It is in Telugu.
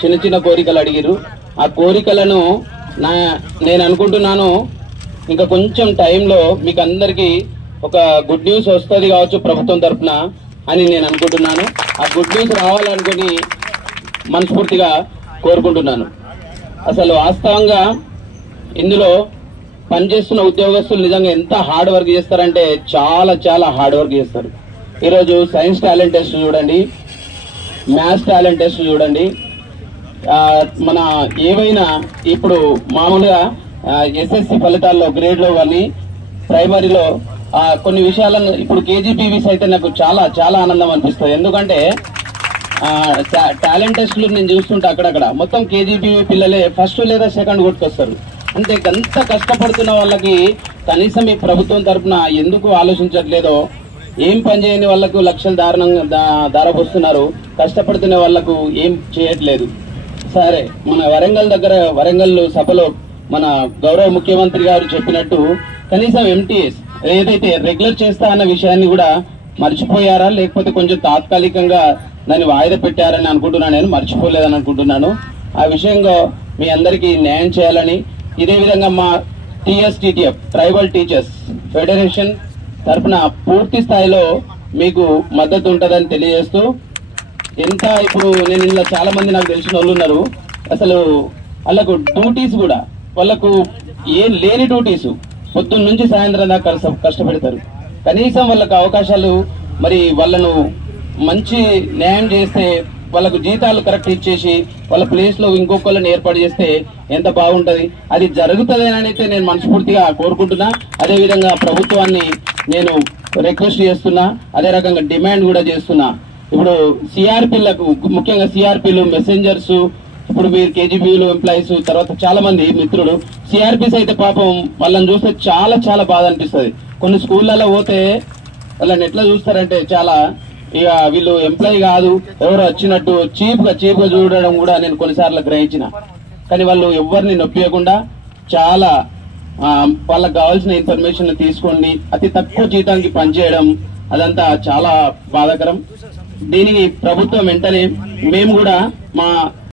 చిన్న చిన్న కోరికలు అడిగిరు. ఆ కోరికలను నేను అనుకుంటున్నాను ఇంకా కొంచెం టైంలో మీకు అందరికి ఒక గుడ్ న్యూస్ వస్తుంది కావచ్చు ప్రభుత్వం తరఫున అని నేను అనుకుంటున్నాను. ఆ గుడ్ న్యూస్ రావాలనుకుని మనస్ఫూర్తిగా కోరుకుంటున్నాను. అసలు వాస్తవంగా ఇందులో పనిచేస్తున్న ఉద్యోగస్తులు నిజంగా ఎంత హార్డ్ వర్క్ చేస్తారంటే చాలా చాలా హార్డ్ వర్క్ చేస్తారు. ఈరోజు సైన్స్ టాలెంట్ టెస్ట్ చూడండి, మ్యాథ్స్ టాలెంట్ టెస్ట్ చూడండి, మన ఏవైనా ఇప్పుడు మామూలుగా ఎస్ఎస్సి ఫలితాల్లో గ్రేడ్లో కానీ ప్రైమరీలో కొన్ని విషయాలను ఇప్పుడు కేజీపీవీస్ అయితే నాకు చాలా చాలా ఆనందం అనిపిస్తుంది. ఎందుకంటే టాలెంట్ టెస్టులు నేను చూస్తుంటే అక్కడక్కడ మొత్తం కేజీపీవీ పిల్లలే ఫస్ట్ లేదా సెకండ్ కొట్టుకొస్తారు. అంటే ఎంత కష్టపడుతున్న వాళ్ళకి కనీసం ఈ ప్రభుత్వం తరఫున ఎందుకు ఆలోచించట్లేదో, ఏం పని చేయని వాళ్లకు లక్షలు దారపోస్తున్నారు, కష్టపడుతున్న వాళ్లకు ఏం చేయట్లేదు. సరే, మన వరంగల్ సభలో మన గౌరవ ముఖ్యమంత్రి గారు చెప్పినట్టు కనీసం ఎంటీఎస్ ఏదైతే రెగ్యులర్ చేస్తా అన్న విషయాన్ని కూడా మర్చిపోయారా, లేకపోతే కొంచెం తాత్కాలికంగా దాన్ని వాయిదా పెట్టారని అనుకుంటున్నాను. నేను మర్చిపోలేదని అనుకుంటున్నాను. ఆ విషయంగా మీ అందరికీ న్యాయం చేయాలని, ఇదే విధంగా మా టీఎస్టీటీఎఫ్ ట్రైబల్ టీచర్స్ ఫెడరేషన్ తరఫున పూర్తి స్థాయిలో మీకు మద్దతు ఉంటుందని తెలియజేస్తూ, ఎంత ఇప్పుడు నేను ఇలా చాలా మంది నాకు తెలిసిన వాళ్ళు ఉన్నారు, అసలు వాళ్ళకు డ్యూటీస్ కూడా వాళ్ళకు ఏం లేని డ్యూటీస్ పొద్దున్న నుంచి సాయంత్రం దాకా కష్టపెడతారు. కనీసం వాళ్ళకు అవకాశాలు మరి వాళ్ళను మంచి న్యాయం చేస్తే వాళ్ళకు జీతాలు కరెక్ట్ ఇచ్చేసి వాళ్ళ ప్లేస్ లో ఇంకొకళ్ళని ఏర్పాటు చేస్తే ఎంత బాగుంటది. అది జరుగుతుందనైతే నేను మనస్ఫూర్తిగా కోరుకుంటున్నా. అదేవిధంగా ప్రభుత్వాన్ని నేను రిక్వెస్ట్ చేస్తున్నా, అదే రకంగా డిమాండ్ కూడా చేస్తున్నా. ఇప్పుడు సిఆర్పీలకు, ముఖ్యంగా సిఆర్పీలు, మెసెంజర్స్, ఇప్పుడు మీరు కేజీబీలు ఎంప్లాయీస్, తర్వాత చాలా మంది మిత్రులు సిఆర్పీస్ అయితే పాపం వాళ్ళని చూస్తే చాలా చాలా బాధ అనిపిస్తుంది. కొన్ని స్కూళ్ళలో పోతే వాళ్ళని ఎట్లా చూస్తారంటే చాలా ఇక వీళ్ళు ఎంప్లాయీ కాదు ఎవరు వచ్చినట్టు చీప్ గా చూడడం కూడా నేను కొన్నిసార్లు గ్రహించిన. కానీ వాళ్ళు ఎవరిని నొప్పియకుండా చాలా వాళ్ళకి కావాల్సిన ఇన్ఫర్మేషన్ తీసుకొని అతి తక్కువ జీతానికి పనిచేయడం అదంతా చాలా బాధాకరం. దీనికి ప్రభుత్వం వెంటనే మేము కూడా మా